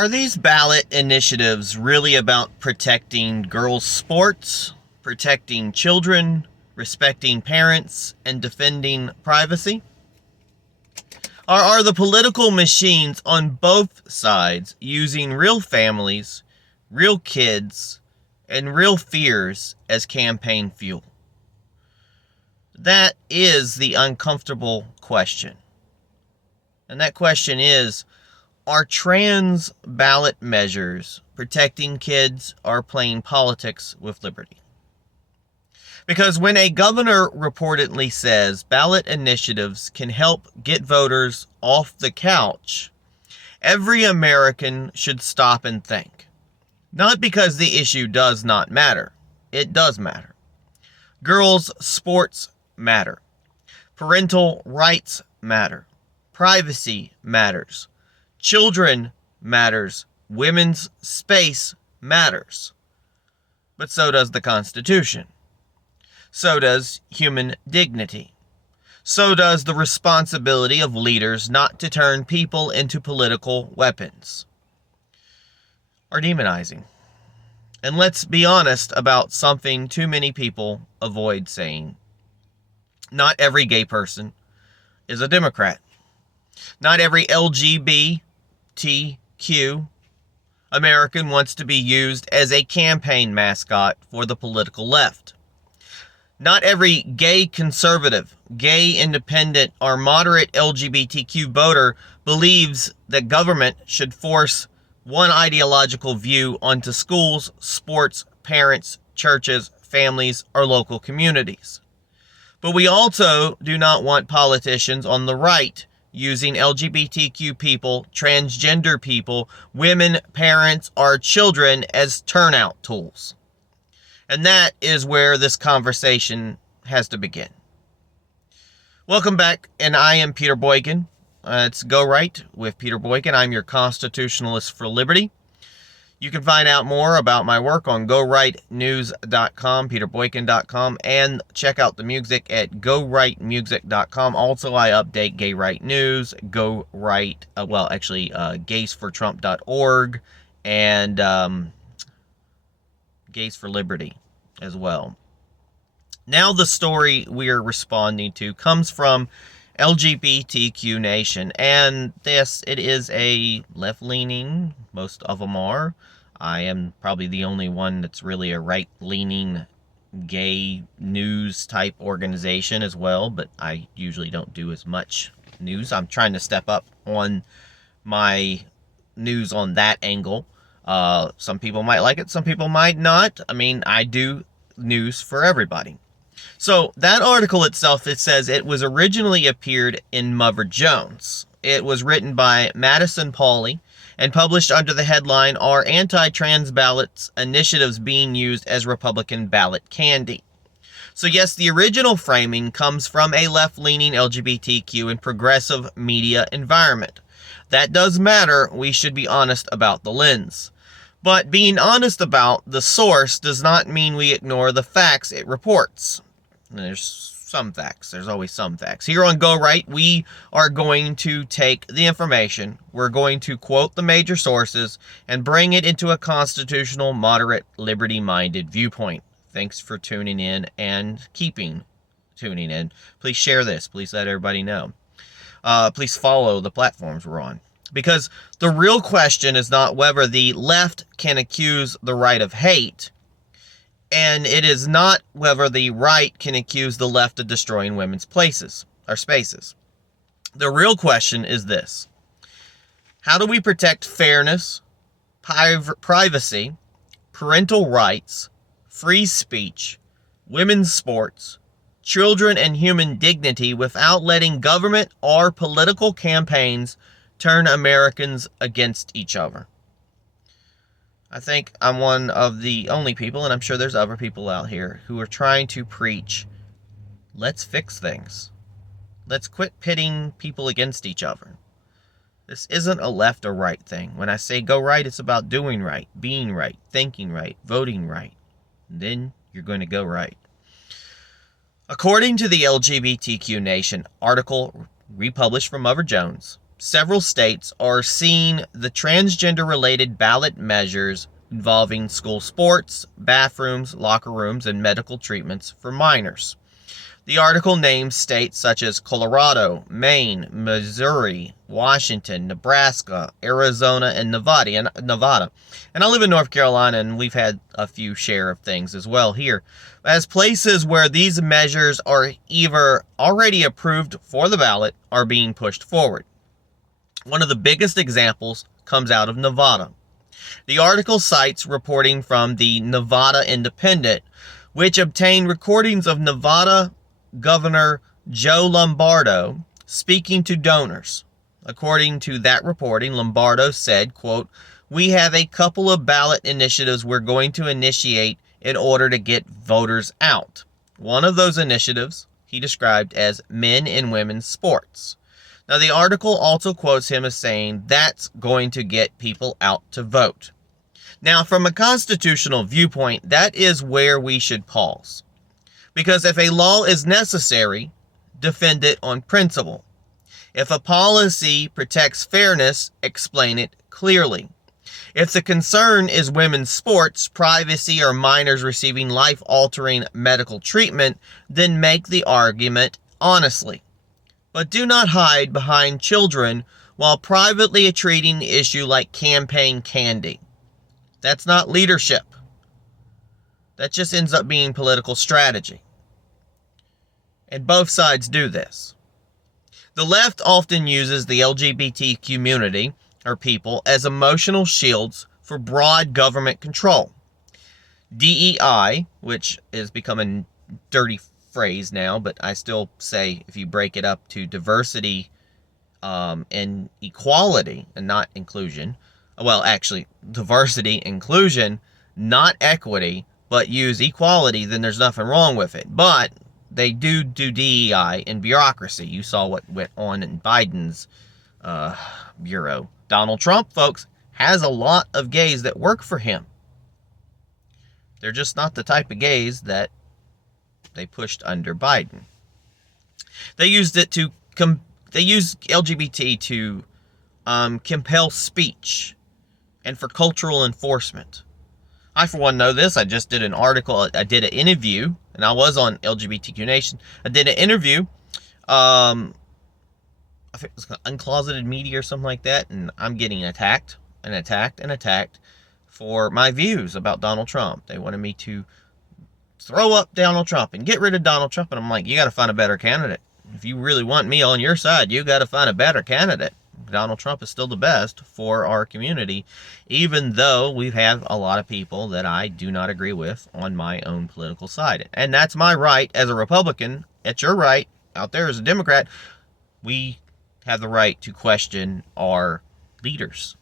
Are these ballot initiatives really about protecting girls' sports, protecting children, respecting parents, and defending privacy? Or are the political machines on both sides using real families, real kids, and real fears as campaign fuel? That is the uncomfortable question. And that question is, are trans ballot measures protecting kids or playing politics with liberty? Because when a governor reportedly says ballot initiatives can help get voters off the couch, every American should stop and think. Not because the issue does not matter. It does matter. Girls' sports matter. Parental rights matter. Privacy matters. Children matters. Women's space matters. But so does the Constitution. So does human dignity. So does the responsibility of leaders not to turn people into political weapons or demonizing. And let's be honest about something too many people avoid saying. Not every gay person is a Democrat. Not every LGBTQ American wants to be used as a campaign mascot for the political left. Not every gay conservative, gay independent, or moderate LGBTQ voter believes that government should force one ideological view onto schools, sports, parents, churches, families, or local communities. But we also do not want politicians on the right using LGBTQ people, transgender people, women, parents, or children as turnout tools. And that is where this conversation has to begin. Welcome back, and I am Peter Boykin. It's Go Right with Peter Boykin. I'm your Constitutionalist for Liberty. You can find out more about my work on GoRightNews.com, PeterBoykin.com, and check out the music at GoRightMusic.com. Also, I update Gay Right News, Go Right, gaysfortrump.org, and Gays for Liberty as well. Now the story we are responding to comes from LGBTQ Nation, and this, it is a left-leaning, most of them are. I am probably the only one that's really a right-leaning gay news type organization as well, but I usually don't do as much news. I'm trying to step up on my news on that angle. Some people might like it, some people might not. I mean, I do news for everybody. So that article itself, it says it was originally appeared in Mother Jones. It was written by Madison Pauly and published under the headline, "Are Anti-Trans Ballots Initiatives Being Used as Republican Ballot Candy?" So yes, the original framing comes from a left-leaning LGBTQ and progressive media environment. That does matter. We should be honest about the lens. But being honest about the source does not mean we ignore the facts it reports. There's some facts. There's always some facts. Here on Go Right, we are going to take the information, we're going to quote the major sources, and bring it into a constitutional, moderate, liberty-minded viewpoint. Thanks for tuning in and keeping tuning in. Please share this. Please let everybody know. Please follow the platforms we're on. Because the real question is not whether the left can accuse the right of hate, and it is not whether the right can accuse the left of destroying women's places or spaces. The real question is this: how do we protect fairness, privacy, parental rights, free speech, women's sports, children, and human dignity without letting government or political campaigns turn Americans against each other? I think I'm one of the only people, and I'm sure there's other people out here, who are trying to preach, let's fix things. Let's quit pitting people against each other. This isn't a left or right thing. When I say go right, it's about doing right, being right, thinking right, voting right. And then you're going to go right. According to the LGBTQ Nation article republished from Mother Jones, several states are seeing the transgender-related ballot measures involving school sports, bathrooms, locker rooms, and medical treatments for minors. The article names states such as Colorado, Maine, Missouri, Washington, Nebraska, Arizona, and Nevada. And I live in North Carolina, and we've had a few share of things as well here, as places where these measures are either already approved for the ballot or being pushed forward. One of the biggest examples comes out of Nevada. The article cites reporting from the Nevada Independent, which obtained recordings of Nevada Governor Joe Lombardo speaking to donors. According to that reporting, Lombardo said, quote, "We have a couple of ballot initiatives we're going to initiate in order to get voters out." One of those initiatives he described as men and women's sports. Now, the article also quotes him as saying that's going to get people out to vote. Now, from a constitutional viewpoint, that is where we should pause. Because if a law is necessary, defend it on principle. If a policy protects fairness, explain it clearly. If the concern is women's sports, privacy, or minors receiving life-altering medical treatment, then make the argument honestly. But do not hide behind children while privately treating the issue like campaign candy. That's not leadership. That just ends up being political strategy. And both sides do this. The left often uses the LGBT community, or people, as emotional shields for broad government control. DEI, which is becoming a dirty phrase now, but I still say if you break it up to diversity and equality and not inclusion, well, actually, diversity, inclusion, not equity, but use equality, then there's nothing wrong with it. But they do DEI in bureaucracy. You saw what went on in Biden's bureau. Donald Trump, folks, has a lot of gays that work for him. They're just not the type of gays that they pushed under Biden. They used it to they used LGBT to compel speech and for cultural enforcement. I, for one, know this. I just did an article. I did an interview, and I was on LGBTQ Nation. I did an interview. I think it was Uncloseted Media or something like that, and I'm getting attacked for my views about Donald Trump. They wanted me to throw up Donald Trump and get rid of Donald Trump, and I'm like, you got to find a better candidate. If you really want me on your side, you got to find a better candidate. Donald Trump is still the best for our community, even though we have a lot of people that I do not agree with on my own political side. And that's my right as a Republican. It's your right out there as a Democrat. We have the right to question our leaders.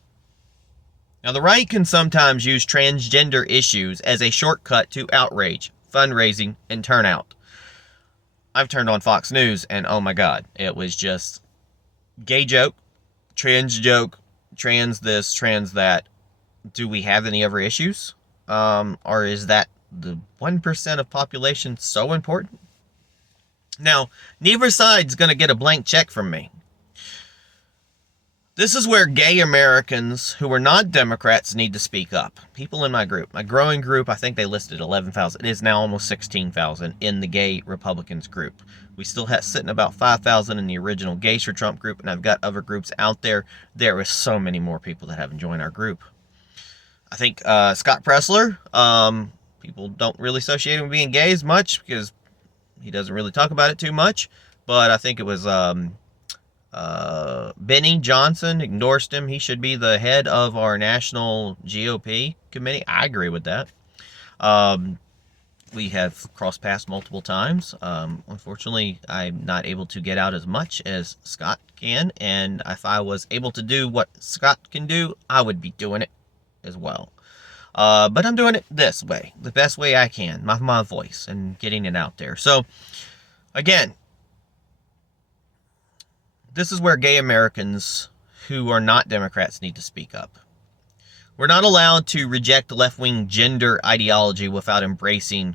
Now, the right can sometimes use transgender issues as a shortcut to outrage, fundraising, and turnout. I've turned on Fox News, and oh my God, it was just gay joke, trans joke, trans this, trans that. Do we have any other issues? Or is that the 1% of population so important? Now, neither side's going to get a blank check from me. This is where gay Americans who are not Democrats need to speak up. People in my group, my growing group, I think they listed 11,000. It is now almost 16,000 in the gay Republicans group. We still have sitting about 5,000 in the original Gays for Trump group, and I've got other groups out there. There is so many more people that haven't joined our group. I think Scott Pressler, people don't really associate him with being gay as much because he doesn't really talk about it too much. But I think it was Benny Johnson endorsed him. He should be the head of our national GOP committee. I agree with that. We have crossed paths multiple times. Unfortunately, I'm not able to get out as much as Scott can. And if I was able to do what Scott can do, I would be doing it as well. But I'm doing it this way, the best way I can, my voice and getting it out there. So, again, this is where gay Americans who are not Democrats need to speak up. We're not allowed to reject left-wing gender ideology without embracing,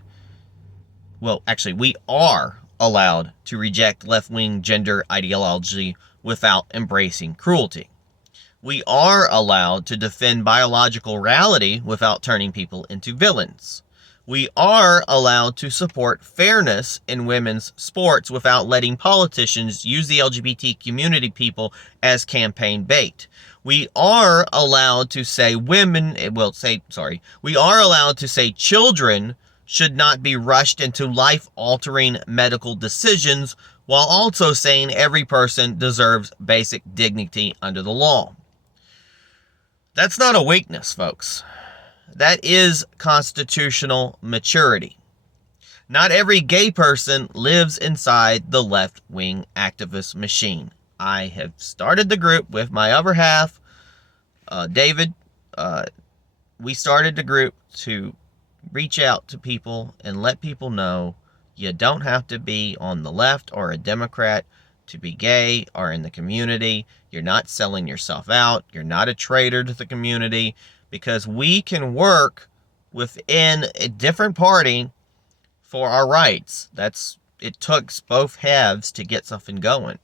well, actually, we are allowed to reject left-wing gender ideology without embracing cruelty. We are allowed to defend biological reality without turning people into villains. We are allowed to support fairness in women's sports without letting politicians use the LGBT community people as campaign bait. We are allowed to say we are allowed to say children should not be rushed into life-altering medical decisions, while also saying every person deserves basic dignity under the law. That's not a weakness, folks. That is constitutional maturity. Not every gay person lives inside the left-wing activist machine. I have started the group with my other half, David. We started the group to reach out to people and let people know you don't have to be on the left or a Democrat to be gay or in the community. You're not selling yourself out. You're not a traitor to the community, because we can work within a different party for our rights. It took both halves to get something going.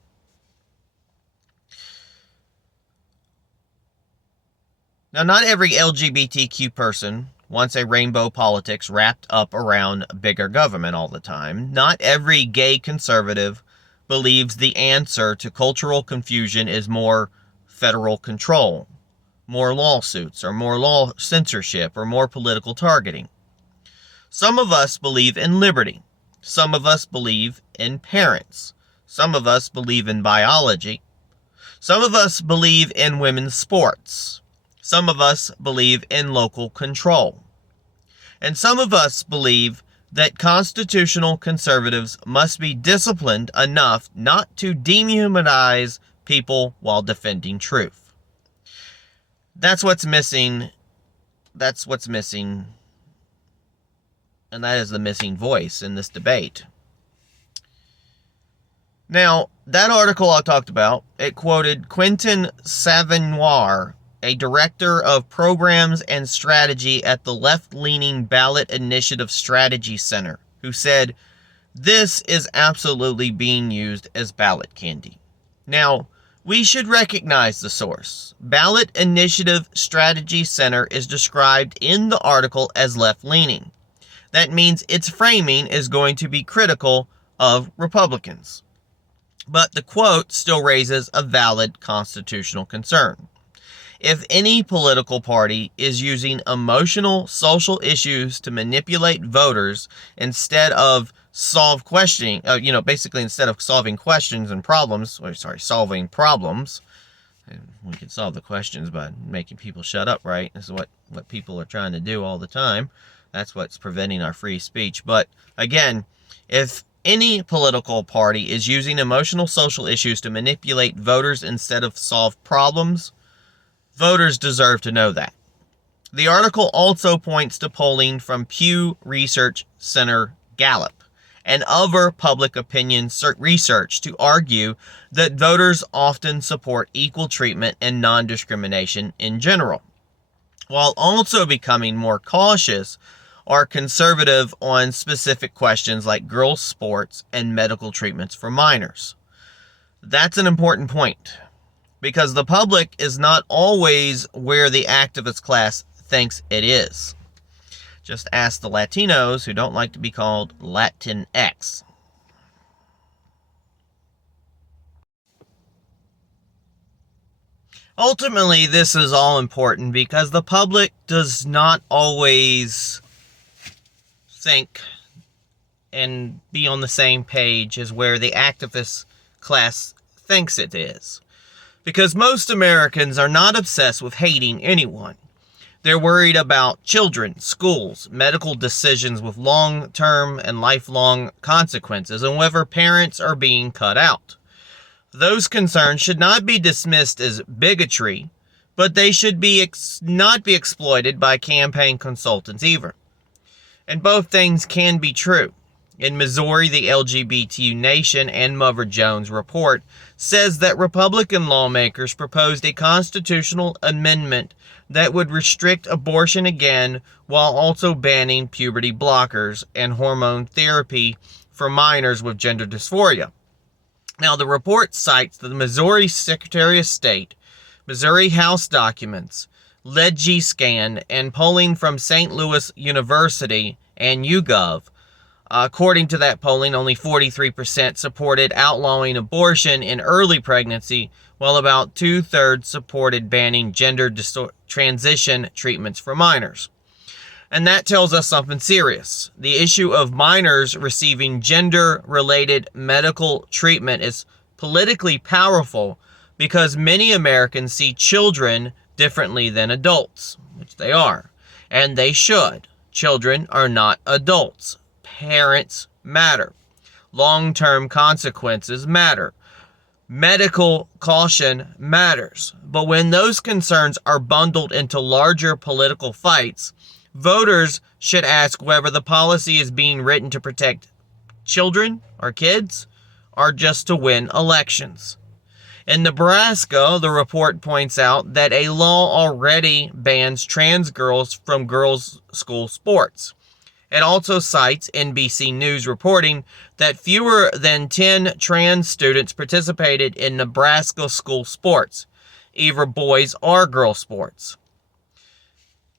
Now, not every LGBTQ person wants a rainbow politics wrapped up around bigger government all the time. Not every gay conservative believes the answer to cultural confusion is more federal control, more lawsuits, or more law censorship, or more political targeting. Some of us believe in liberty. Some of us believe in parents. Some of us believe in biology. Some of us believe in women's sports. Some of us believe in local control. And some of us believe that constitutional conservatives must be disciplined enough not to dehumanize people while defending truth. That's what's missing. That's what's missing. And that is the missing voice in this debate. Now, that article I talked about, it quoted Quentin Savinoir, a director of programs and strategy at the left-leaning Ballot Initiative Strategy Center, who said, "This is absolutely being used as ballot candy." Now, we should recognize the source. Ballot Initiative Strategy Center is described in the article as left-leaning. That means its framing is going to be critical of Republicans. But the quote still raises a valid constitutional concern. If any political party is using emotional social issues to manipulate voters instead of solving questions and problems, solving problems, we can solve the questions by making people shut up, right? This is what people are trying to do all the time. That's what's preventing our free speech. But again, if any political party is using emotional social issues to manipulate voters instead of solve problems, voters deserve to know that. The article also points to polling from Pew Research Center Gallup and other public opinion research to argue that voters often support equal treatment and non-discrimination in general, while also becoming more cautious or conservative on specific questions like girls' sports and medical treatments for minors. That's an important point, because the public is not always where the activist class thinks it is. Just ask the Latinos, who don't like to be called Latinx. Ultimately, this is all important because the public does not always think and be on the same page as where the activist class thinks it is. Because most Americans are not obsessed with hating anyone. They're worried about children, schools, medical decisions with long-term and lifelong consequences, and whether parents are being cut out. Those concerns should not be dismissed as bigotry, but they should not be exploited by campaign consultants either. And both things can be true. In Missouri, the LGBTQ Nation and Mother Jones report says that Republican lawmakers proposed a constitutional amendment that would restrict abortion again while also banning puberty blockers and hormone therapy for minors with gender dysphoria. Now, the report cites the Missouri Secretary of State, Missouri House documents, LegScan, and polling from St. Louis University and YouGov. According to that polling, only 43% supported outlawing abortion in early pregnancy, while about 2/3 supported banning gender transition treatments for minors. And that tells us something serious. The issue of minors receiving gender-related medical treatment is politically powerful because many Americans see children differently than adults, which they are, and they should. Children are not adults. Parents matter. Long-term consequences matter. Medical caution matters. But when those concerns are bundled into larger political fights, voters should ask whether the policy is being written to protect children or kids or just to win elections. In Nebraska, the report points out that a law already bans trans girls from girls' school sports. It also cites NBC News reporting that fewer than 10 trans students participated in Nebraska school sports, either boys or girls sports,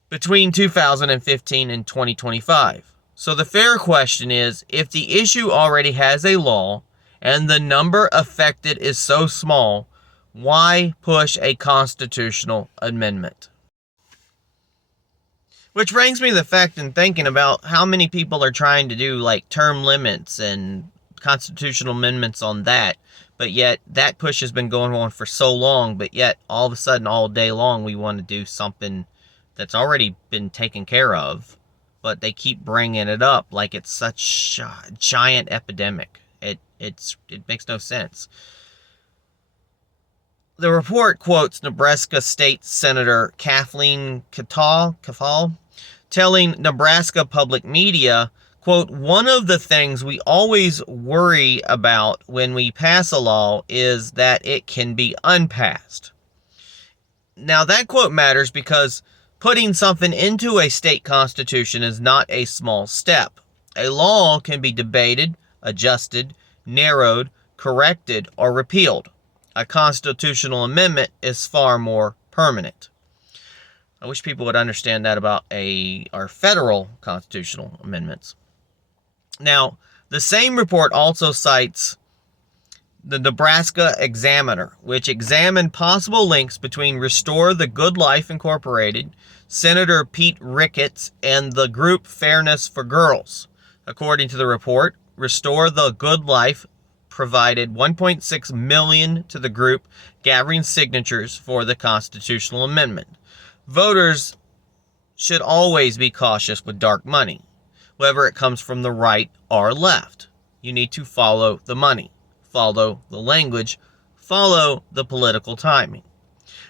between 2015 and 2025. So the fair question is, if the issue already has a law and the number affected is so small, why push a constitutional amendment? Which brings me to the fact in thinking about how many people are trying to do like term limits and constitutional amendments on that, but yet that push has been going on for so long, but yet all of a sudden all day long we want to do something that's already been taken care of, but they keep bringing it up like it's such a giant epidemic. It makes no sense. The report quotes Nebraska State Senator Kathleen Caffall telling Nebraska Public Media, quote, "One of the things we always worry about when we pass a law is that it can be unpassed." Now that quote matters because putting something into a state constitution is not a small step. A law can be debated, adjusted, narrowed, corrected, or repealed. A constitutional amendment is far more permanent. I wish people would understand that about our federal constitutional amendments. Now, the same report also cites the Nebraska Examiner, which examined possible links between Restore the Good Life Incorporated, Senator Pete Ricketts, and the group Fairness for Girls. According to the report, Restore the Good Life provided $1.6 million to the group gathering signatures for the constitutional amendment. Voters should always be cautious with dark money, whether it comes from the right or left. You need to follow the money, follow the language, follow the political timing.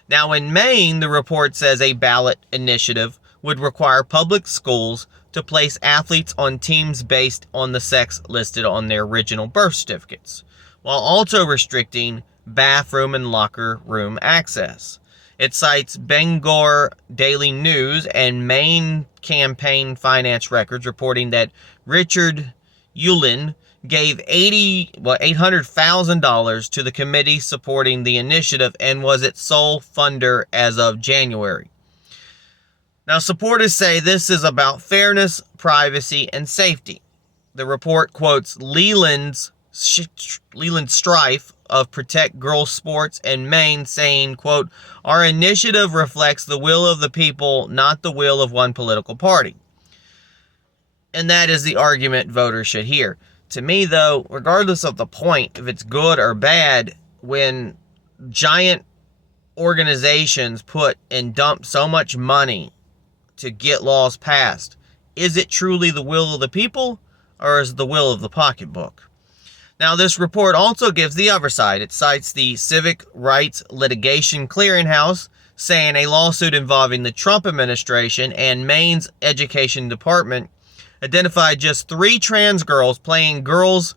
Now in Maine, the report says a ballot initiative would require public schools to place athletes on teams based on the sex listed on their original birth certificates, while also restricting bathroom and locker room access. It cites Bangor Daily News and Maine campaign finance records reporting that Richard Uihlein gave $800,000 to the committee supporting the initiative and was its sole funder as of January. Now, supporters say this is about fairness, privacy, and safety. The report quotes Leland's Strife of Protect Girls Sports in Maine saying, quote, "Our initiative reflects the will of the people, not the will of one political party." And that is the argument voters should hear. To me, though, regardless of the point, if it's good or bad, when giant organizations put and dump so much money to get laws passed, is it truly the will of the people or is it the will of the pocketbook? Now, this report also gives the other side. It cites the Civic Rights Litigation Clearinghouse, saying a lawsuit involving the Trump administration and Maine's Education Department identified just 3 trans girls playing girls'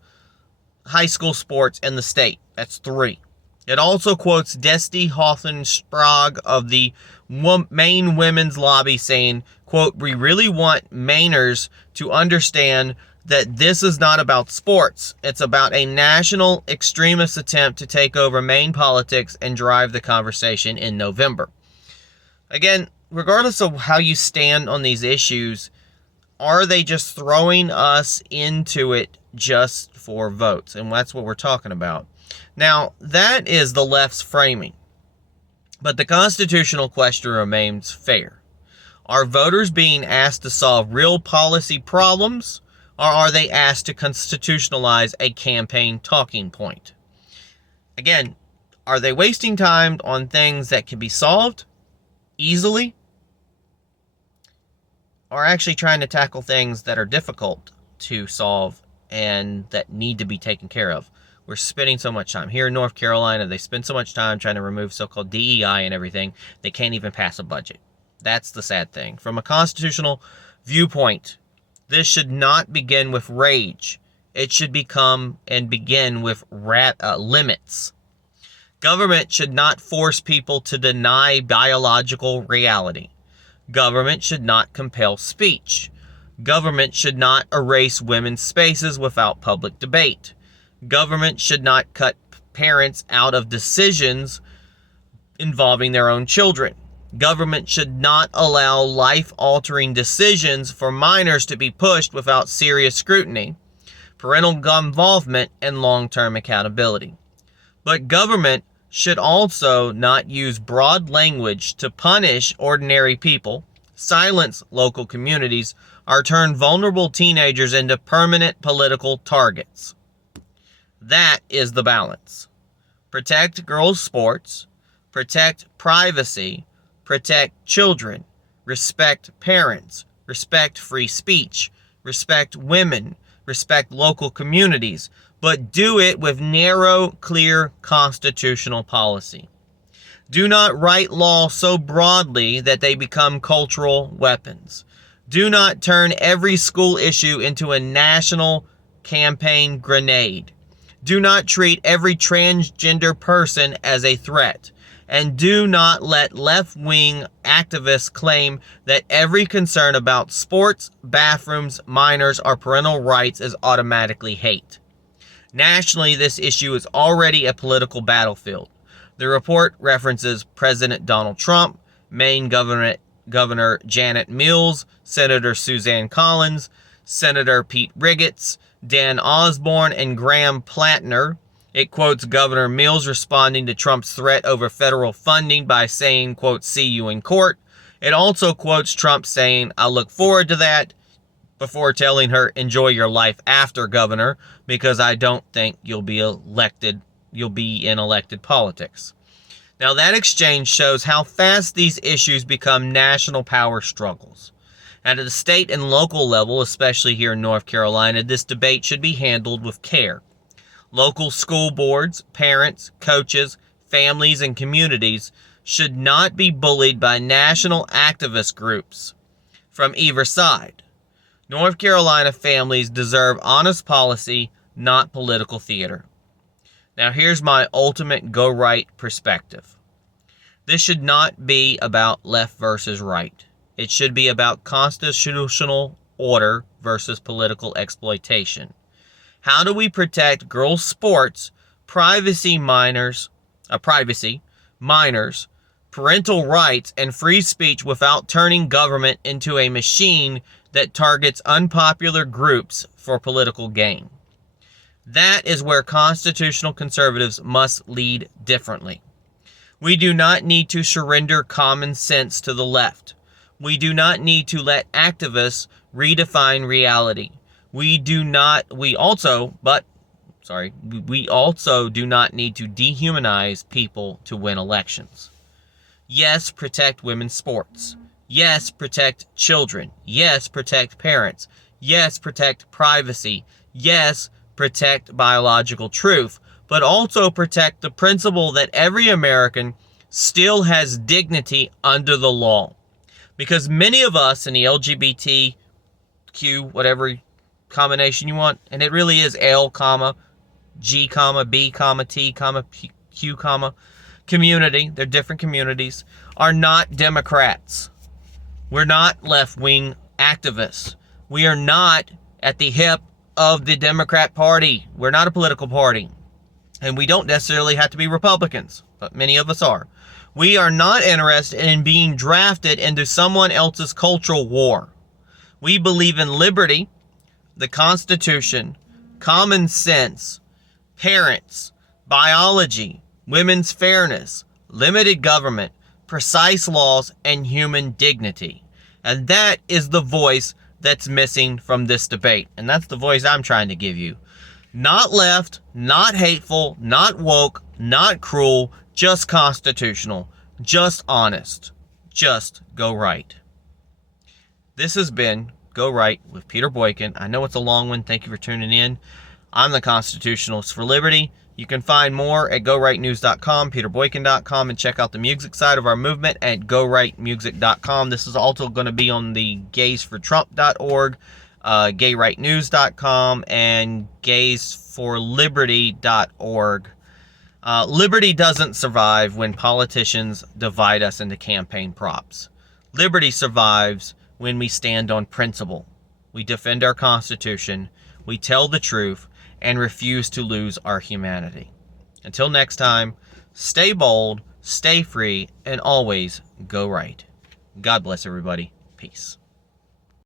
high school sports in the state. That's 3. It also quotes Desti Hoffman-Sprague of the Maine Women's Lobby saying, quote, "We really want Mainers to understand that this is not about sports. It's about a national extremist attempt to take over main politics and drive the conversation in November. Again, regardless of how you stand on these issues, are they just throwing us into it just for votes? And that's what we're talking about. Now, that is the left's framing. But the constitutional question remains fair. Are voters being asked to solve real policy problems, or are they asked to constitutionalize a campaign talking point? Again, are they wasting time on things that can be solved easily, or actually trying to tackle things that are difficult to solve and that need to be taken care of? We're spending so much time. Here in North Carolina, they spend so much time trying to remove so-called DEI and everything, they can't even pass a budget. That's the sad thing. From a constitutional viewpoint, this should not begin with rage. It should begin with limits. Government should not force people to deny biological reality. Government should not compel speech. Government should not erase women's spaces without public debate. Government should not cut parents out of decisions involving their own children. Government should not allow life-altering decisions for minors to be pushed without serious scrutiny, parental involvement, and long-term accountability. But government should also not use broad language to punish ordinary people, silence local communities, or turn vulnerable teenagers into permanent political targets. That is the balance. Protect girls' sports, protect privacy, protect children, respect parents, respect free speech, respect women, respect local communities, but do it with narrow, clear constitutional policy. Do not write law so broadly that they become cultural weapons. Do not turn every school issue into a national campaign grenade. Do not treat every transgender person as a threat. And do not let left-wing activists claim that every concern about sports, bathrooms, minors, or parental rights is automatically hate. Nationally, this issue is already a political battlefield. The report references President Donald Trump, Maine Governor Janet Mills, Senator Suzanne Collins, Senator Pete Riggets, Dan Osborne, and Graham Plattner. It quotes Governor Mills responding to Trump's threat over federal funding by saying, quote, "see you in court." It also quotes Trump saying, "I look forward to that," before telling her, "enjoy your life after governor, because I don't think you'll be in elected politics." Now that exchange shows how fast these issues become national power struggles. At the state and local level, especially here in North Carolina, this debate should be handled with care. Local school boards, parents, coaches, families, and communities should not be bullied by national activist groups from either side. North Carolina families deserve honest policy, not political theater. Now here's my ultimate go-right perspective. This should not be about left versus right. It should be about constitutional order versus political exploitation. How do we protect girls' sports, privacy, minors, parental rights, and free speech without turning government into a machine that targets unpopular groups for political gain? That is where constitutional conservatives must lead differently. We do not need to surrender common sense to the left. We do not need to let activists redefine reality. We also do not need to dehumanize people to win elections. Yes, protect women's sports. Yes, protect children. Yes, protect parents. Yes, protect privacy. Yes, protect biological truth. But also protect the principle that every American still has dignity under the law. Because many of us in the LGBTQ, whatever combination you want, and it really is L, G, B, T, Q, community, they're different communities, are not Democrats. We're not left-wing activists. We are not at the hip of the Democrat Party. We're not a political party. And we don't necessarily have to be Republicans, but many of us are. We are not interested in being drafted into someone else's cultural war. We believe in liberty, the Constitution, common sense, parents, biology, women's fairness, limited government, precise laws, and human dignity. And that is the voice that's missing from this debate. And that's the voice I'm trying to give you. Not left, not hateful, not woke, not cruel, just constitutional, just honest, just go right. This has been Go Right with Peter Boykin. I know it's a long one. Thank you for tuning in. I'm the Constitutionalist for Liberty. You can find more at gorightnews.com, peterboykin.com, and check out the music side of our movement at gorightmusic.com. This is also going to be on the gaysfortrump.org, gayrightnews.com, and gaysforliberty.org. Liberty doesn't survive when politicians divide us into campaign props. Liberty survives when we stand on principle. We defend our Constitution, we tell the truth, and refuse to lose our humanity. Until next time, stay bold, stay free, and always go right. God bless everybody. Peace.